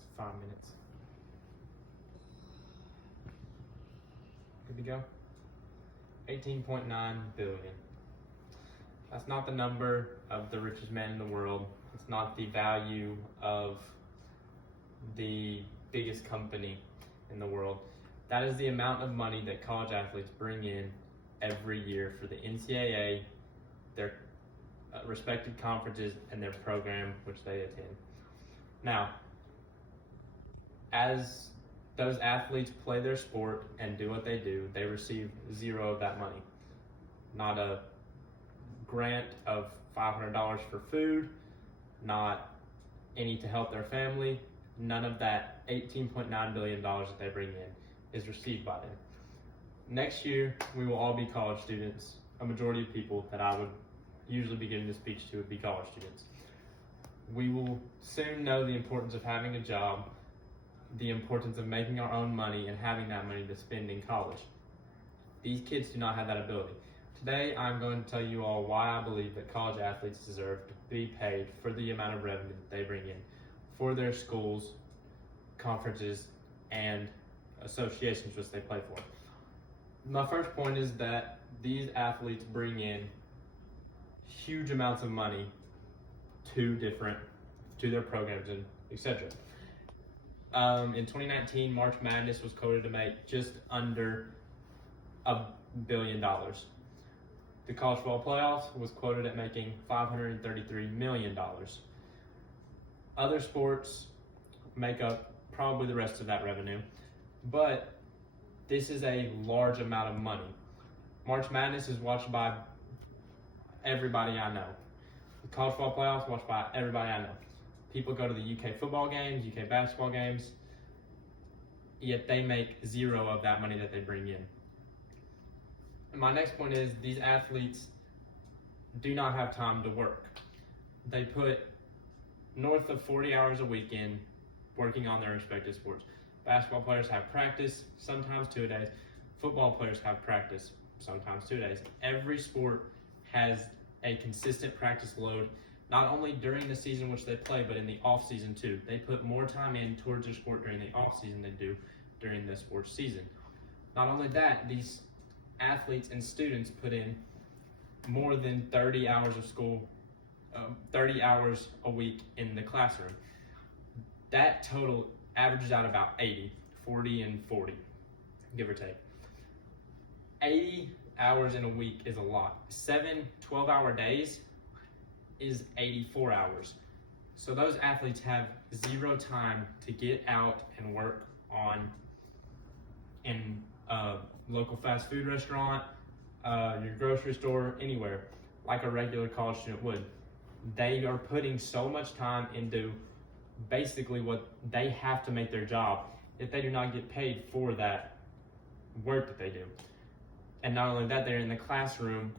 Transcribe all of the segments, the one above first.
It's 5 minutes. Good to go? 18.9 billion. That's not the number of the richest man in the world. It's not the value of the biggest company in the world. That is the amount of money that college athletes bring in every year for the NCAA, their respective conferences, and their program which they attend. Now, as those athletes play their sport and do what they do, they receive zero of that money. Not a grant of $500 for food, not any to help their family. None of that $18.9 billion that they bring in is received by them. Next year, we will all be college students. A majority of people that I would usually be giving this speech to would be college students. We will soon know the importance of having a job, the importance of making our own money and having that money to spend in college. These kids do not have that ability. Today, I'm going to tell you all why I believe that college athletes deserve to be paid for the amount of revenue that they bring in for their schools, conferences, and associations which they play for. My first point is that these athletes bring in huge amounts of money to their programs and etc. In 2019, March Madness was quoted to make just under $1 billion. The college football playoffs was quoted at making $533 million. Other sports make up probably the rest of that revenue, but this is a large amount of money. March Madness is watched by everybody I know. The college football playoffs watched by everybody I know. People go to the UK football games, UK basketball games, yet they make zero of that money that they bring in. And my next point is these athletes do not have time to work. They put north of 40 hours a week in working on their respective sports. Basketball players have practice, sometimes 2 days. Football players have practice, sometimes 2 days. Every sport has a consistent practice load, not only during the season which they play, but in the off season too. They put more time in towards their sport during the off season than they do during the sports season. Not only that, these athletes and students put in more than 30 hours of school, 30 hours a week in the classroom. That total averages out about 80, 40 and 40, give or take. 80 hours in a week is a lot. 7 12-hour days is 84 hours. So those athletes have zero time to get out and work in a local fast food restaurant, your grocery store, anywhere, like a regular college student would. They are putting so much time into basically what they have to make their job if they do not get paid for that work that they do. And not only that, they're in the classroom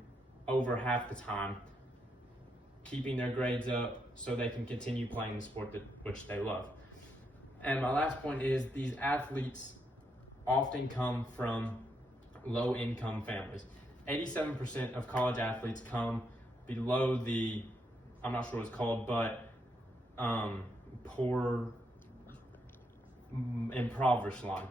over half the time, keeping their grades up so they can continue playing the sport which they love. And my last point is these athletes often come from low-income families. 87% of college athletes come below the, I'm not sure what it's called, but poor, impoverished line.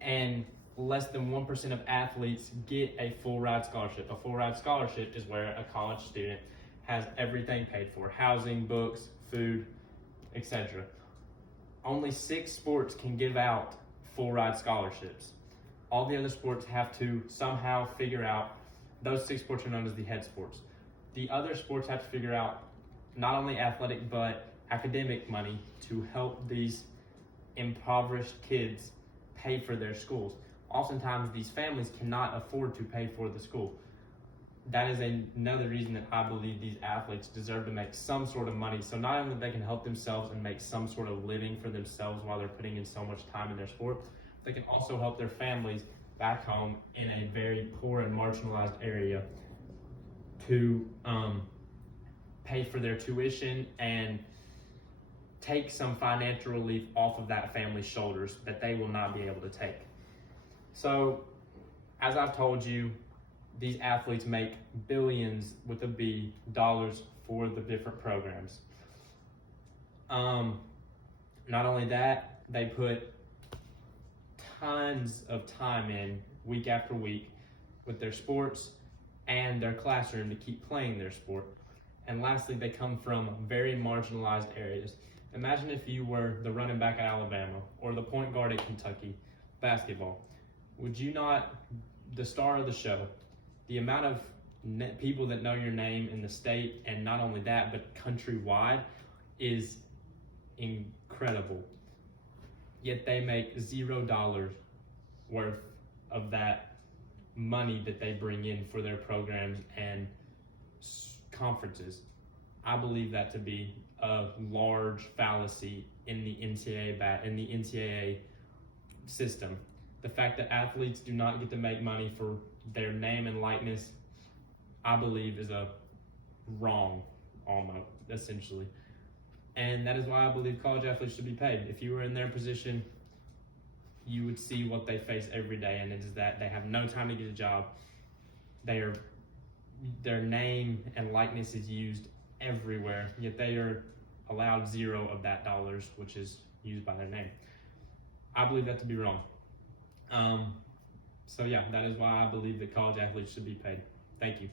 And less than 1% of athletes get a full ride scholarship. A full ride scholarship is where a college student has everything paid for: housing, books, food, etc. Only 6 sports can give out full ride scholarships. All the other sports have to somehow figure out, those 6 sports are known as the head sports. The other sports have to figure out not only athletic but academic money to help these impoverished kids pay for their schools. Oftentimes these families cannot afford to pay for the school. That is another reason that I believe these athletes deserve to make some sort of money, so not only they can help themselves and make some sort of living for themselves while they're putting in so much time in their sport, they can also help their families back home in a very poor and marginalized area to pay for their tuition and take some financial relief off of that family's shoulders that they will not be able to take. So, as I've told you, these athletes make billions with a B dollars for the different programs. Not only that, they put tons of time in week after week with their sports and their classroom to keep playing their sport. And lastly, they come from very marginalized areas. Imagine if you were the running back at Alabama or the point guard at Kentucky basketball. Would you not, the star of the show, the amount of people that know your name in the state, and not only that, but countrywide, is incredible. Yet they make $0 worth of that money that they bring in for their programs and conferences. I believe that to be a large fallacy in the NCAA system. The fact that athletes do not get to make money for their name and likeness, I believe, is a wrong, almost, essentially. And that is why I believe college athletes should be paid. If you were in their position, you would see what they face every day, and it is that they have no time to get a job. Their name and likeness is used everywhere, yet they are allowed $0 of that dollars, which is used by their name. I believe that to be wrong. So yeah, that is why I believe that college athletes should be paid. Thank you.